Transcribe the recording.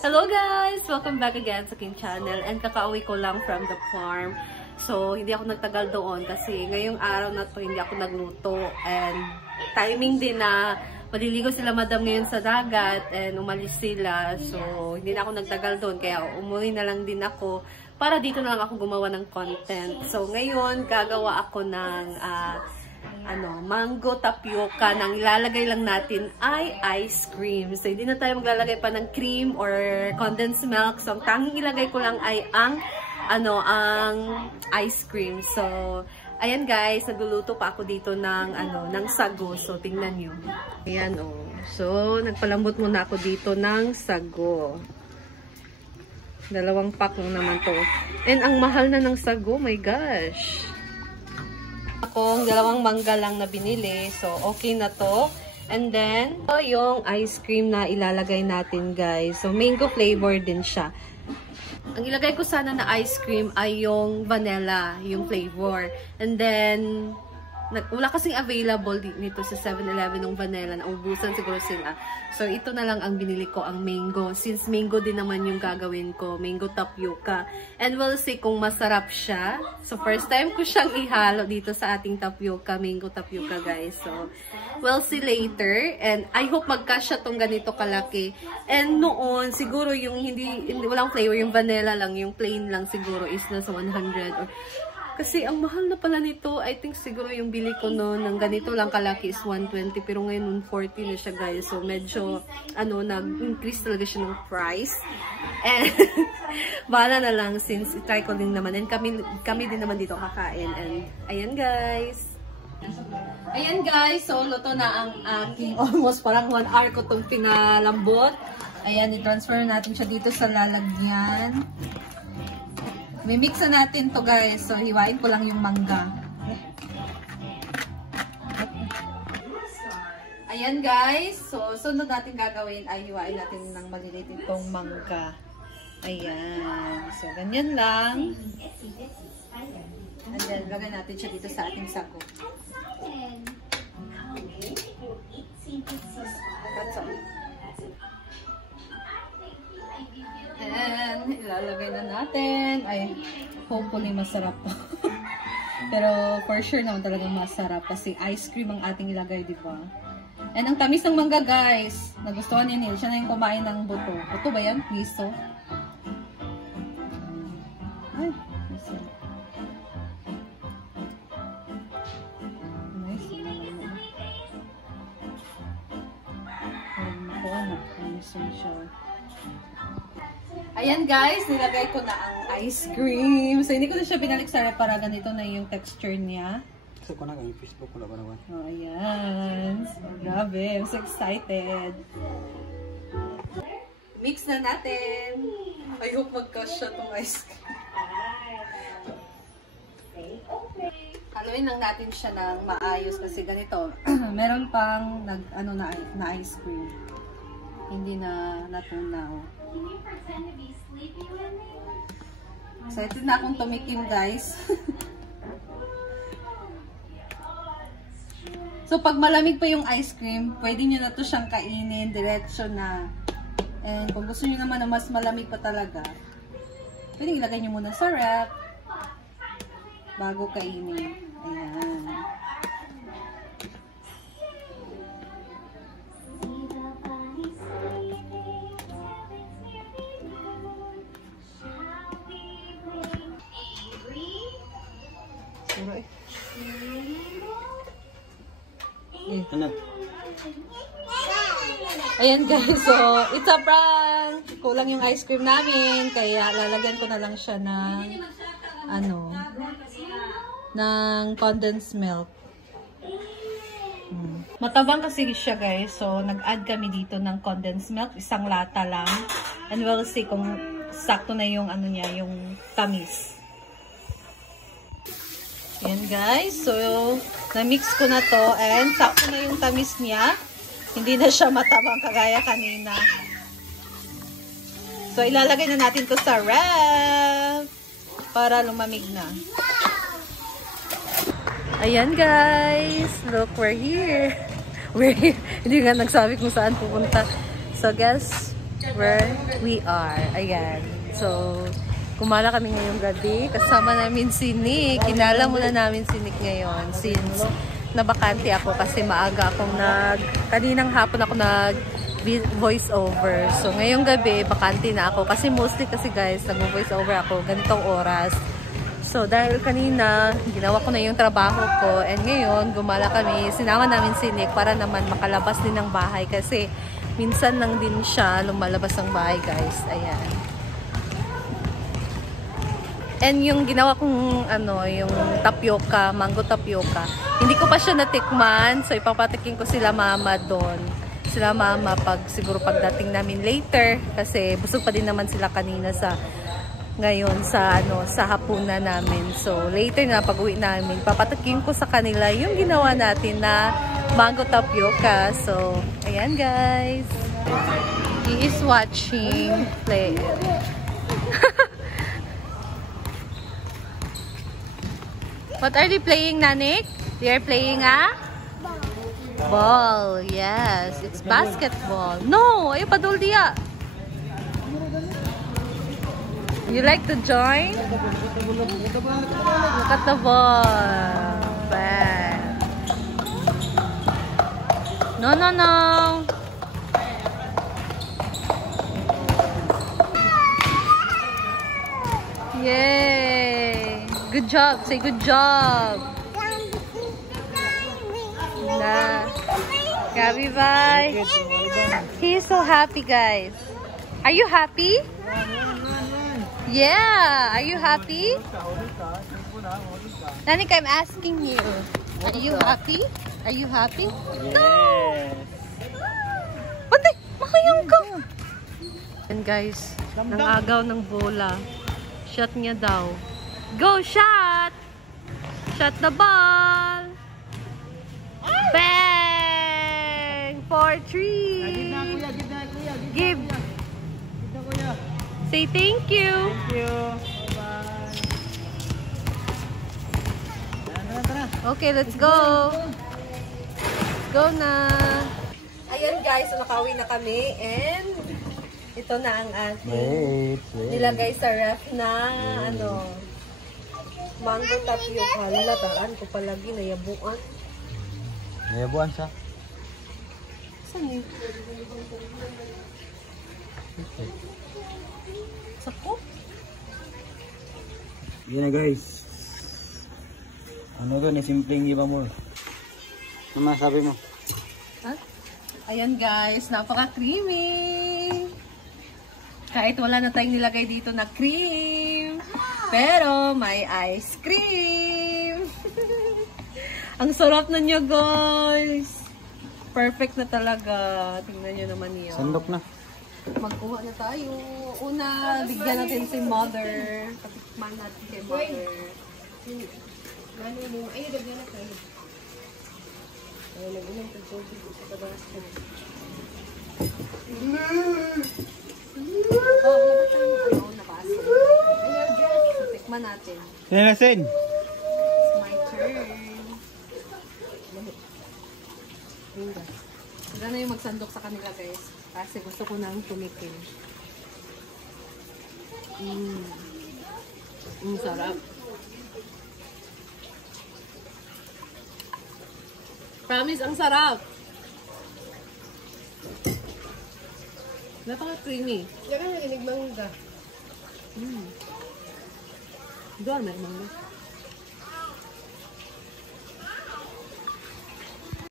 Hello guys! Welcome back again sa aking channel and kakauwi ko lang from the farm. So, hindi ako nagtagal doon kasi ngayong araw na to hindi ako nagluto and timing din na maliligo sila madam ngayon sa dagat and umalis sila. So, hindi na ako nagtagal doon kaya umuwi na lang din ako para dito na lang ako gumawa ng content. So, ngayon gagawa ako ng mango tapioca nang ilalagay lang natin ay ice cream. So, hindi na tayo maglalagay pa ng cream or condensed milk. So, ang tanging ilagay ko lang ay ang ice cream. So, ayan guys, nagluluto pa ako dito ng sago. So, tingnan nyo. Ayan oh. So, nagpalambot muna ako dito ng sago. 2 pack lang naman to. And ang mahal na ng sago, my gosh. Akong 2 mangga lang na binili. So, okay na to. And then, ito yung ice cream na ilalagay natin, guys. So, mango flavor din siya. Ang ilagay ko sana na ice cream ay yung vanilla, yung flavor. And then, wala kasing available nito sa 7-Eleven ng vanilla. Naubusan siguro sila. So, ito na lang ang binili ko, ang mango. Since mango din naman yung gagawin ko. Mango tapioca. And we'll see kung masarap siya. So, first time ko siyang ihalo dito sa ating tapioca. Mango tapioca, guys. So, we'll see later. And I hope magkasya tong ganito kalaki. And noon, siguro yung walang flavor, yung vanilla lang, yung plain lang siguro is nasa 100 or kasi ang mahal na pala nito. I think siguro yung bili ko noon ng ganito lang kalaki is 120. Pero ngayon 140 na siya, guys. So medyo nag-increase talaga siya ng price. And bahala na lang since try ko din naman. And kami din naman dito kakain. And ayan guys. Ayan guys. So luto na ang aking almost parang 1 hour ko itong pinalambot. Ayan, i-transfer natin siya dito sa lalagyan. Mimix na natin to guys. So, hiwain ko lang yung mangga. Ayan guys. So, sunod natin gagawin ay hiwain natin ng maliliit itong mangga. Ayan. So, ganyan lang. And then, lagay natin siya dito sa ating sago. That's all. And ilalagay na natin. Ay, hopefully masarap to. Pero for sure naman talagang masarap kasi ice cream ang ating ilagay, di ba? And ang tamis ng mangga, guys. Nagustuhan ni Neil. Siya na yung kumain ng buto. Buto ba yan? Miso. Ay, miso. Nice. Miso siya. Ayan guys, nilagay ko na ang ice cream. So, hindi ko na siya binalik sa ref para ganito na yung texture niya. So, ko na yung Facebook ko na ba naman? Oh, ayan. So, grabe. I'm so excited. Mix na natin. I hope magkasya itong ice cream. Haluin lang natin siya ng maayos kasi ganito. Meron pang na ice cream. Hindi na natunaw. Excited na akong tumikim, guys. So, pag malamig pa yung ice cream, pwede nyo na to siyang kainin, diretso na. And kung gusto nyo naman na mas malamig pa talaga, pwede ilagay nyo muna sa ref bago kainin. Ayan. Ayan guys, so it's a prank. Kulang yung ice cream namin, kaya lalagyan ko na lang siya ng ng condensed milk. Matabang kasi siya guys, so nag-add kami dito ng condensed milk, 1 lata lang. And we'll see kung sakto na yung niya, yung tamis. Ayan guys, so na-mix ko na to and sakto na yung tamis niya. Hindi na siya matabang kagaya kanina. So ilalagay na natin to sa ref para lumamig na. Ayan guys, look, we're here. Hindi nga nagsabi kung saan pupunta. So guys, where we are. Ayan. So, kumala kami ngayong gabi. Kasama namin si Nick. Kinala muna namin si Nick ngayon since nabakante ako kasi maaga akong kaninang hapon ako voice over. So, ngayong gabi, bakante na ako. Kasi mostly kasi guys, nag-voice over ako ganitong oras. So, dahil kanina, ginawa ko na yung trabaho ko. And ngayon, gumala kami. Sinama namin si Nick para naman makalabas din ng bahay. Kasi, minsan lang din siya lumalabas ng bahay, guys. Ayan. And yung ginawa kong, yung tapioca, mango tapioca. Hindi ko pa siya natikman. So, ipapatikin ko sila mama doon. Sila mama siguro pagdating namin later. Kasi, busog pa din naman sila kanina ngayon sa hapunan namin. So later na pag-uwi namin, papatakin ko sa kanila yung ginawa natin na mango tapioca. So ayan guys. He is watching play. What are they playing, Nanik? They are playing ball. Yes, it's basketball. No, ayo padul dia. You like to join? Look at the ball. Bad. No. Yay. Good job. Say good job. Nah. Gabby, bye. He's so happy, guys. Are you happy? Yeah, are you happy? Nanik, I'm asking you. Are you happy? Are you happy? Yes. No! Bantay! Makayang ka! And guys, nangagaw ng bola. Shot niya daw. Go, shot! Shot the ball! Bang! 4-3! Give! Say thank you. Thank you. Bye-bye. Okay, let's go. Let's go na. Ayan guys, nakauwi na kami and ito na ang ating nilagay sa ref na mango tapioca. Lataan ko palagi nayabuan. Nayabuan siya? Saan yun? Sako? Yan na guys. Ano to? Simpleng iba mo. Ano masabi mo? Ha? Ayan guys, napaka-creamy. Kahit wala na tayong nilagay dito na cream. Pero may ice cream. Ang sarap na niya guys. Perfect na talaga. Tingnan niyo naman yun. Sandok na. Magkuha na tayo. Una, bigyan natin si Mother. Patikman natin kay Mother. Ayun, bigyan na tayo. Ayun, nag-inom ka, Joby. Gusto ka daw. Wala tayong nabaso. Ayun, patikman natin. Sinasin! It's my turn. Wala na yung magsandok sa kanila, guys. Kasi gusto ko nang tumikim. Sarap. Promise, ang sarap. Napaka-creamy. Diyan ka na inigmangga. Doon, may mangga.